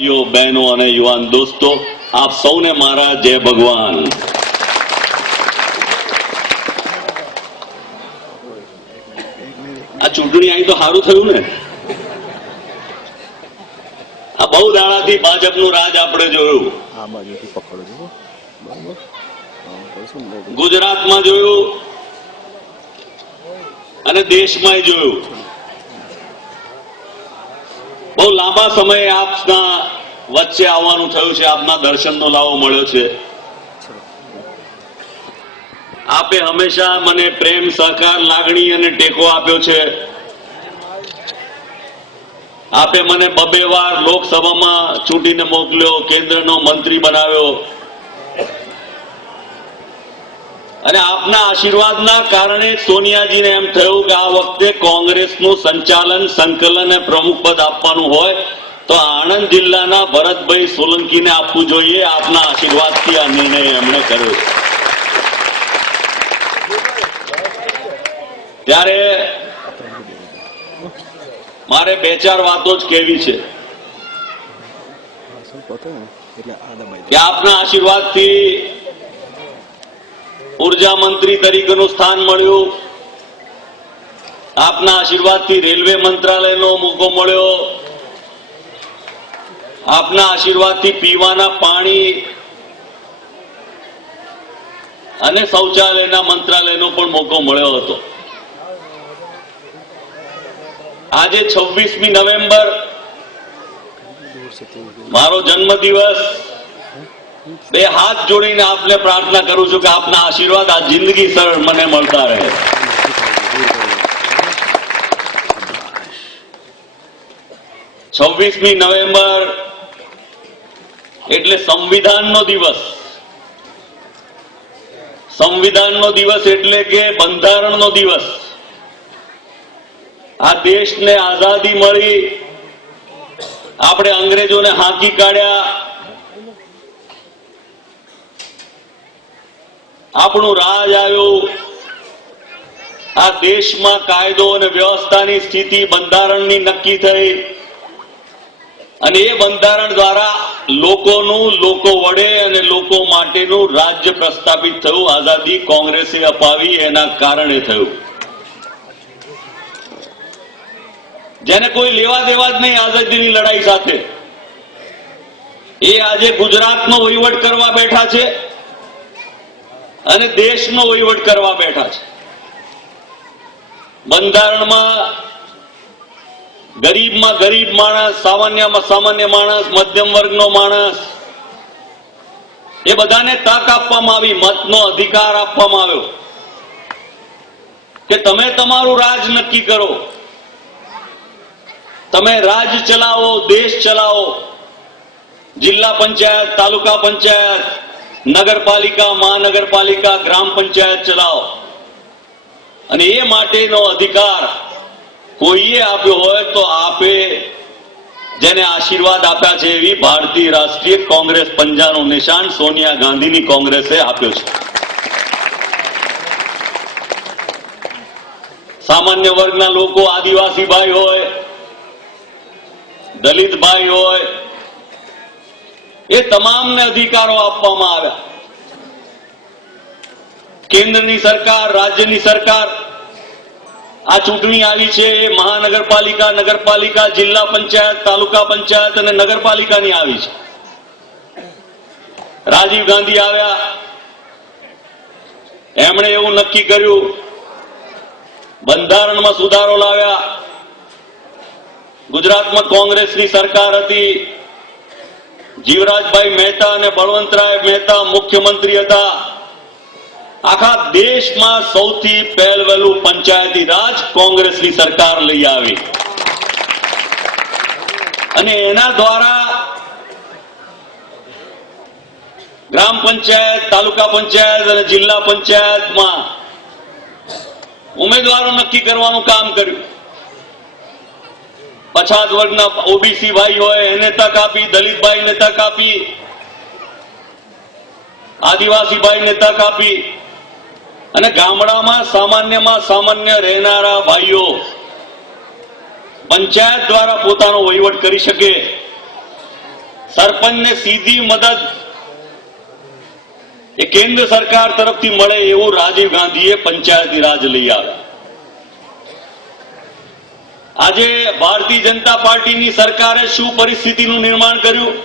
બહેનો અને યુવાન દોસ્તો, આપ સૌને મારા જય ભગવાન. આ ચૂંટણી અહીં તો સારું થયું ને. આ બહુ દાડાથી ભાજપનું રાજ આપણે જોયું, ગુજરાતમાં જોયું અને દેશમાં જોયું. બહુ લાંબા સમયે આપના વચ્ચે આવવાનું થયું છે, આપના દર્શનનો લાવો મળ્યો છે. આપે હંમેશા મને પ્રેમ, સહકાર, લાગણી અને ટેકો આપ્યો છે. આપે મને 2 વાર લોકસભામાં ચૂંટીને મોકલ્યો, કેન્દ્રનો મંત્રી બનાવ્યો અને આપના આશીર્વાદના કારણે સોનિયાજીને એમ થયું કે આ વખતે કોંગ્રેસનું સંચાલન, સંકલન અને પ્રમુખ પદ આપવાનું હોય તો આણંદ જિલ્લાના ભરતભાઈ સોલંકીને આપવું જોઈએ. આપના આશીર્વાદથી આ નિર્ણય એમણે કર્યો. ત્યારે મારે 2-4 વાતો જ કહેવી છે કે આપના આશીર્વાદથી ઉર્જા મંત્રી તરીકેનું સ્થાન મળ્યું. આપના આશીર્વાદથી રેલવે મંત્રાલયનો મોકો મળ્યો. આપના આશીર્વાદથી પીવાના પાણી અને શૌચાલયના મંત્રાલયનો પણ મોકો મળ્યો હતો. આજે 26મી નવેમ્બર મારો જન્મદિવસ. 2 હાથ જોડીને આપને પ્રાર્થના કરું છું કે આપના આશીર્વાદ આ જિંદગી સર મને મળતા રહે. 26મી નવેમ્બર એટલે સંવિધાનનો દિવસ. સંવિધાનનો દિવસ એટલે કે બંધારણનો દિવસ. આ દેશને આઝાદી મળી, આપણે અંગ્રેજોને હાંકી કાઢ્યા, આપણું રાજ આવ્યું. આ દેશમાં કાયદો અને વ્યવસ્થાની સ્થિતિ બંધારણની નક્કી થઈ અને એ બંધારણ દ્વારા લોકોનું, લોકો વડે અને લોકો માટેનું રાજ્ય પ્રસ્થાપિત થયું. આઝાદી કોંગ્રેસે અપાવી, એના કારણે થયું. જેને કોઈ લેવા દેવા જ નહીં આઝાદીની લડાઈ સાથે, એ આજે ગુજરાતનો વહીવટ કરવા બેઠા છે અને દેશનો વહીવટ કરવા બેઠા છે. બંધારણમાં ગરીબમાં ગરીબ માણસ, સામાન્યમાં સામાન્ય માણસ, મધ્યમ વર્ગનો માણસ, એ બધાને તક આપવામાં આવી, મતનો અધિકાર આપવામાં આવ્યો કે તમે તમારું રાજ નક્કી કરો, તમે રાજ ચલાવો, દેશ ચલાવો. જિલ્લા પંચાયત, તાલુકા પંચાયત, નગરપાલિકા, મહાનગરપાલિકા, ગ્રામ પંચાયત ચલાવો. અને એ માટેનો અધિકાર કોઈએ આપ્યો હોય તો આપે જેને આશીર્વાદ આપ્યા છે એવી ભારતીય રાષ્ટ્રીય કોંગ્રેસ પંજાનું નિશાન સોનિયા ગાંધીની કોંગ્રેસે આપ્યો છે. સામાન્ય વર્ગના લોકો, આદિવાસી ભાઈ હોય, દલિત ભાઈ હોય, એ તમામને અધિકારો આપવામાં આવ્યા. કેન્દ્રની સરકાર, રાજ્યની સરકાર, આ ચૂંટણી આવી છે એ મહાનગરપાલિકા, નગરપાલિકા, જિલ્લા પંચાયત, તાલુકા પંચાયત અને નગરપાલિકાની આવી છે. રાજીવ ગાંધી આવ્યા, એમણે એવું નક્કી કર્યું, બંધારણમાં સુધારો લાવ્યા. ગુજરાતમાં કોંગ્રેસની સરકાર હતી, જીવરાજભાઈ મહેતા અને બળવંતરાય મહેતા મુખ્યમંત્રી હતા. આખા દેશમાં સૌથી પહેલું પંચાયતી રાજ કોંગ્રેસની સરકાર લઈ આવી અને એના દ્વારા ગ્રામ પંચાયત, તાલુકા પંચાયત અને જિલ્લા પંચાયતમાં ઉમેદવારો નક્કી કરવાનું કામ કર્યું. પછાત વર્ગના ઓબીસી ભાઈ હોય એને તક આપી, દલિત ભાઈને તક આપી, આદિવાસી ભાઈને તક આપી અને ગામડામાં સામાન્યમાં સામાન્ય રહેનારા ભાઈઓ પંચાયત દ્વારા પોતાનો વહીવટ કરી શકે સરપંચને સીધી મદદ એ કેન્દ્ર સરકાર તરફથી મળે એવું રાજીવ ગાંધીએ પંચાયતી રાજ લઈ આવ્યા. આજે ભારતીય જનતા પાર્ટીની સરકારે શું પરિસ્થિતિનું નિર્માણ કર્યું?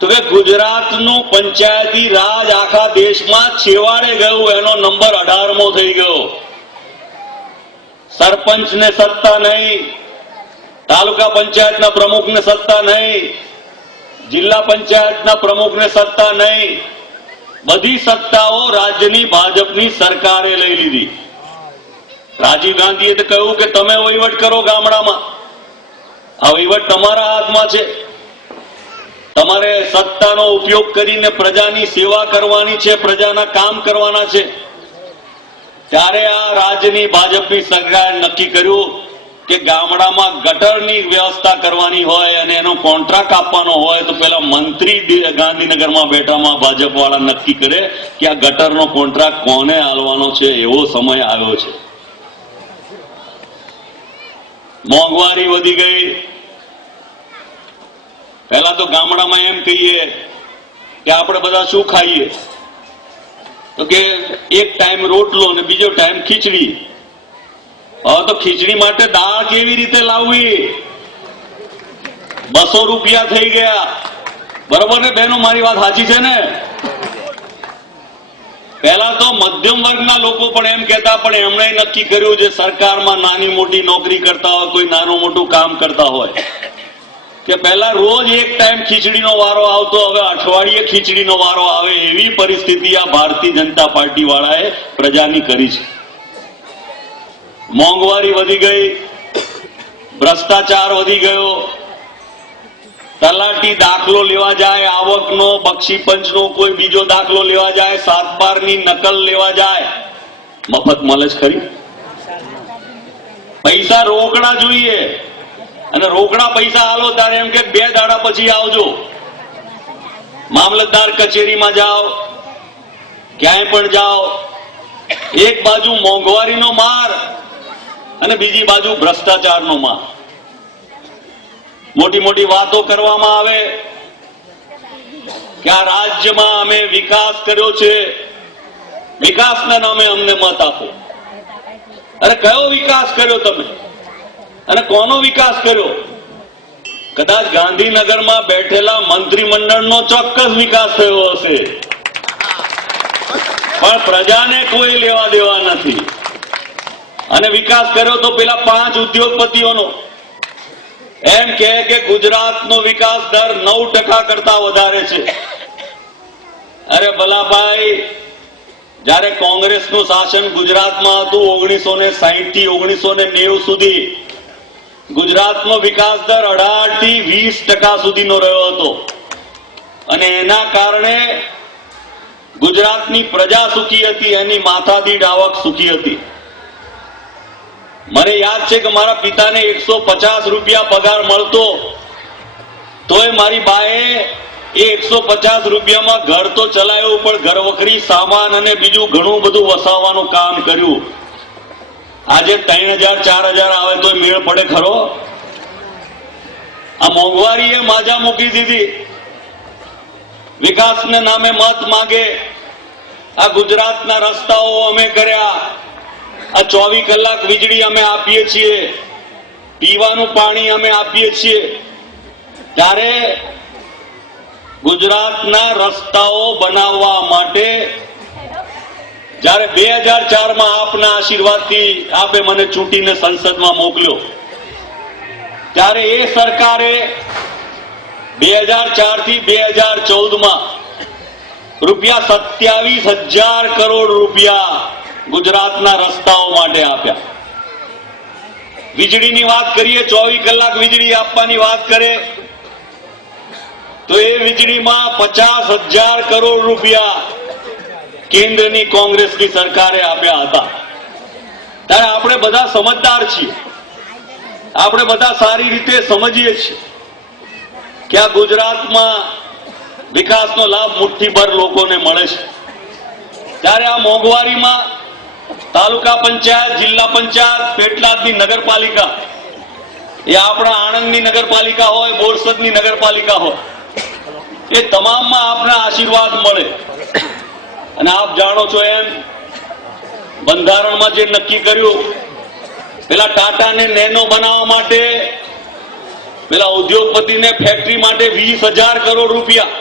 તો કે ગુજરાતનું પંચાયતી રાજ આખા દેશમાં છેવાડે ગયું, એનો નંબર 18મો થઈ ગયો. સરપંચને સત્તા નહીં, તાલુકા પંચાયતના પ્રમુખને સત્તા નહીં, જિલ્લા પંચાયતના પ્રમુખને સત્તા નહીં, બધી સત્તાઓ રાજ્યની ભાજપની સરકારે લઈ લીધી. રાજીવ ગાંધીએ તો કહ્યું કે તમે વહીવટ કરો ગામડામાં, આ વહીવટ તમારા હાથમાં છે, તમારે સત્તાનો ઉપયોગ કરીને પ્રજાની સેવા કરવાની છે, પ્રજાના કામ કરવાના છે. ત્યારે આ રાજ્યની ભાજપની સરકારે નક્કી કર્યું કે ગામડામાં ગટરની વ્યવસ્થા કરવાની હોય અને એનો કોન્ટ્રાક્ટ આપવાનો હોય તો પેલા મંત્રી ગાંધીનગરમાં બેઠામાં ભાજપ વાળા નક્કી કરે કે આ ગટરનો કોન્ટ્રાક્ટ કોને આલવાનો છે. એવો સમય આવ્યો છે. મોંઘવારી વધી ગઈ. પહેલા તો ગામડામાં એમ કહીએ કે આપણે બધા શું ખાઈએ, તો કે એક ટાઈમ રોટલો ને બીજો ટાઈમ ખીચડી. હવે તો ખીચડી માટે દાળ કેવી રીતે લાવવી? 200 રૂપિયા થઈ ગયા. બરોબર ને બહેનો, મારી વાત સાચી છે ને? પહેલા તો મધ્યમ વર્ગના લોકો પણ એમ કહેતા, પણ એમણે નક્કી કર્યું જે સરકારમાં નાની મોટી નોકરી કરતા હોય, કોઈ નાનું મોટું કામ કરતા હોય, કે પહેલા રોજ એક ટાઈમ ખીચડીનો વારો આવતો, હવે અઠવાડિયે ખીચડીનો વારો આવે. એવી પરિસ્થિતિ આ ભારતીય જનતા પાર્ટી વાળાએ પ્રજાની કરી છે. મોંઘવારી વધી ગઈ, ભ્રષ્ટાચાર વધી ગયો. તલાટી દાખલો લેવા જાય આવકનો, બક્ષી પંચનો, કોઈ બીજો દાખલો લેવા જાય, 7/12ની નકલ લેવા જાય, મફત મળે છે ખરી? પૈસા રોકડા જોઈએ, અને રોકડા પૈસા આલો ત્યારે એમ કે 2 દાડા પછી આવજો. મામલતદાર કચેરીમાં જાઓ, ક્યાંય પણ જાઓ, એક બાજુ મોંઘવારીનો માર અને બીજી બાજુ ભ્રષ્ટાચારનો માર. મોટી મોટી વાતો કરવામાં આવે કે આ રાજ્યમાં અમે વિકાસ કર્યો છે, વિકાસના નામે અમને મત આપો. અરે કયો વિકાસ કર્યો તમે, અને કોનો વિકાસ કર્યો? કદાચ ગાંધીનગરમાં બેઠેલા મંત્રીમંડળનો ચોક્કસ વિકાસ થયો હશે, પણ પ્રજાને કોઈ લેવા દેવા નથી. અને વિકાસ કર્યો તો પેલા 5 ઉદ્યોગપતિઓનો. એમ કહે કે ગુજરાતનો વિકાસ દર 9% કરતા વધારે છે. અરે ભલાભાઈ, જ્યારે કોંગ્રેસનું શાસન ગુજરાતમાં હતું 1960 થી 1990 સુધી, ગુજરાતનો વિકાસ દર 18 થી 20% સુધીનો રહ્યો હતો. અને એના કારણે ગુજરાતની પ્રજા સુખી હતી, એની માથાદીઠ આવક સુખી હતી. મને યાદ છે કે મારા પિતાને 150 રૂપિયા પગાર મળતો, તોય મારી બાએ એ 150 રૂપિયામાં ઘર તો ચલાવ્યું, પણ ઘરવખરી સામાન અને બીજું ઘણું બધું વસાવવાનું કામ કર્યું. આજે 3000 4000 આવે તો મેળ પડે ખરો? આ મોંઘવારીએ માજા મૂકી દીધી. વિકાસને નામે મત માંગે. આ ગુજરાતના રસ્તાઓ અમે કર્યા, આ 24 કલાક વીજળી અમે આપીએ છીએ, પીવાનું પાણી અમે આપીએ છીએ. ત્યારે ગુજરાતના રસ્તાઓ બનાવવા માટે જ્યારે 2004માં આપના આશીર્વાદથી આપે મને ચૂંટીને સંસદમાં મોકલ્યો, ત્યારે એ સરકારે 2004 થી 2014માં રૂપિયા 27,000 કરોડ રૂપિયા ગુજરાતના રસ્તાઓ માટે આપ્યા. વીજળીની વાત કરીએ, 24 કલાક વીજળી આપવાની વાત કરે તો એ વીજળીમાં 50,000 કરોડ રૂપિયા કેન્દ્રની કોંગ્રેસની સરકારે આપ્યા હતા. ત્યારે આપણે બધા સમજદાર છીએ, આપણે બધા સારી રીતે સમજીએ છીએ કે આ ગુજરાતમાં વિકાસનો લાભ મુઠ્ઠીભર લોકોને મળે છે. ત્યારે આ મોંઘવારીમાં તાલુકા પંચાયત, જિલ્લા પંચાયત, પેટલાદની નગરપાલિકા એ આપણા આણંદની નગરપાલિકા હોય, બોરસદની નગરપાલિકા હોય, એ તમામમાં આપના આશીર્વાદ મળે. અને આપ જાણો છો એમ બંધારણમાં જે નક્કી કર્યું, પેલા ટાટાને નેનો બનાવવા માટે, પેલા ઉદ્યોગપતિને ફેક્ટરી માટે 20,000 કરોડ રૂપિયા,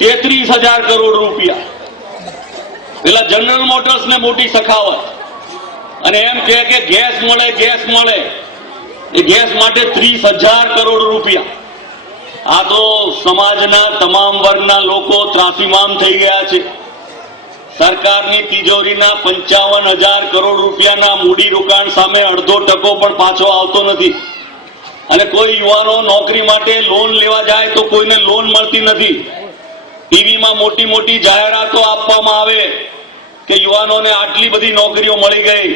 33,000 કરોડ રૂપિયા, પેલા જનરલ મોટર્સને મોટી સખાવત, અને એમ કહે કે ગેસ મળે, ગેસ મળે, એ ગેસ માટે 30,000 કરોડ રૂપિયા. આ તો સમાજના તમામ વર્ગના લોકો ત્રાસીમામ થઈ ગયા છે. સરકારની તિજોરીના 55,000 કરોડ રૂપિયાના મૂડી રોકાણ સામે અડધો ટકો પણ પાછો આવતો નથી. અને કોઈ યુવાનો નોકરી માટે લોન લેવા જાય તો કોઈને લોન મળતી નથી. ટીવીમાં મોટી મોટી જાહેરાતો આપવામાં આવે કે યુવાનોને આટલી બધી નોકરીઓ મળી ગઈ,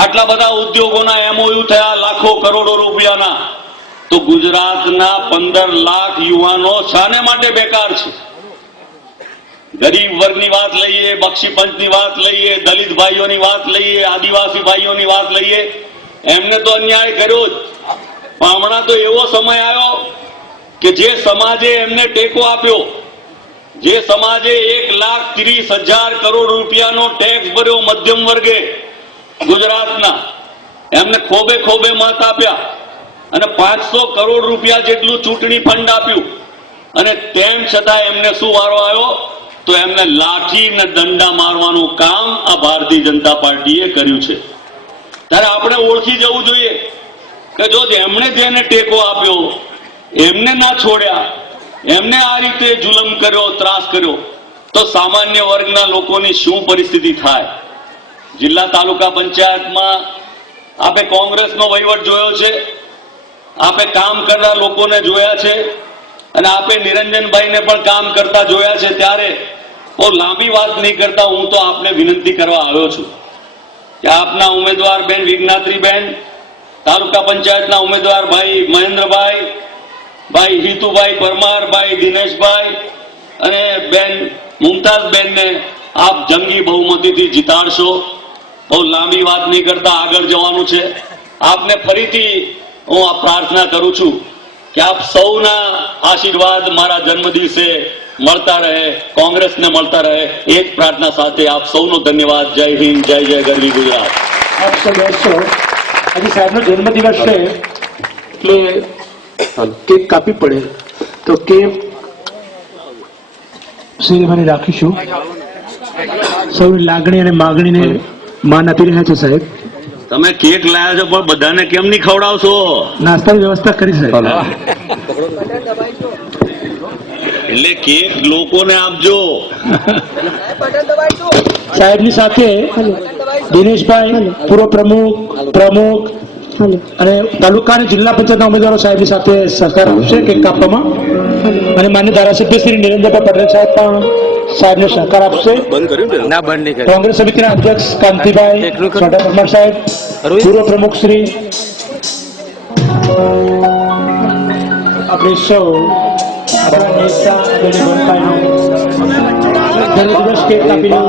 આટલા બધા ઉદ્યોગોના એમઓયુ થયા લાખો કરોડો રૂપિયાના. તો ગુજરાતના 15 લાખ યુવાનો શાને માટે બેકાર છે? ગરીબ વર્ગની વાત લઈએ, બક્ષી પંચની વાત લઈએ, દલિત ભાઈઓની વાત લઈએ, આદિવાસી ભાઈઓની વાત લઈએ, એમને તો અન્યાય કર્યો જ. પણ હમણાં તો એવો સમય આવ્યો કે જે સમાજે એમને ટેકો આપ્યો, જે સમાજે 1,30,000 કરોડ રૂપિયાનો ટેક્સ ભર્યો મધ્યમ વર્ગે ગુજરાતના, એમને ખોબે ખોબે મત આપ્યા અને 500 કરોડ રૂપિયા જેટલું ચૂંટણી ફંડ આપ્યું, અને તેમ છતાં એમને શું વારો આવ્યો? તો એમને લાઠી ને દંડા મારવાનું કામ આ ભારતીય જનતા પાર્ટીએ કર્યું છે. ત્યારે આપણે ઓળખી જવું જોઈએ કે જો એમણે જેને ટેકો આપ્યો, એમને ના છોડ્યા, એમને આ રીતે જુલમ કર્યો, ત્રાસ કર્યો, તો સામાન્ય વર્ગના લોકોની શું પરિસ્થિતિ થાય? જિલ્લા તાલુકા પંચાયતમાં આપે કોંગ્રેસનો વહીવટ જોયો છે, આપે કામ કરનાર લોકોને જોયા છે, અને આપે નિરંજનભાઈને પણ કામ કરતા જોયા છે. ત્યારે બહુ લાંબી વાત નહીં કરતા હું તો આપને વિનંતી કરવા આવ્યો છું કે આપના ઉમેદવાર બેન વિજ્ઞાત્રીબેન, તાલુકા પંચાયતના ઉમેદવાર ભાઈ મહેન્દ્રભાઈ, ભાઈ હિતુભાઈ પરમાર, ભાઈ દિનેશભાઈ અને બેન મુમતાઝબેનને આપ જંગી બહુમતીથી જીતાડશો. બહુ લાંબી વાત નહીં કરતા આગળ જવાનું છે. આપને ફરીથી હું આ પ્રાર્થના કરું છું કે આપ સૌના આશીર્વાદ મારા જન્મદિવસે મળતા રહે, કોંગ્રેસને મળતા રહે, એ જ પ્રાર્થના સાથે આપ સૌનો ધન્યવાદ. જય હિન્દ, જય જય ગરવી ગુજરાત. આપ સૌ બેસો. આજે સાહેબનો જન્મદિવસ છે એટલે કેક કાપી પડે, તો કેક સેરેમની રાખીશું. સૌની લાગણી અને માગણીને માન આપી રહ્યા છે સાહેબ. તમે કેક લાયા છો પણ બધાને કેમ નહીં ખવડાવશો? નાસ્તાની વ્યવસ્થા કરી સાહેબ. એટલે કેક લોકોને આપજો. સાહેબની સાથે દિનેશભાઈ પૂર્વ પ્રમુખ અને તાલુકા અને જિલ્લા પંચાયતના ઉમેદવારો સાહેબની સાથે સહકાર આપશે કેક કાપવામાં. અને માન્ય ધારાસભ્ય શ્રી નિરેન્દ્રભાઈ પટેલ સાહેબ પણ સાહેબને સહકાર આપશે. કોંગ્રેસ સમિતિના અધ્યક્ષ કાંતિભાઈ સોઢા પરમાર સાહેબ, પૂર્વ પ્રમુખ શ્રી, આપણે સૌ આપણા નેતા જન્મદિવસ કેક કાપીને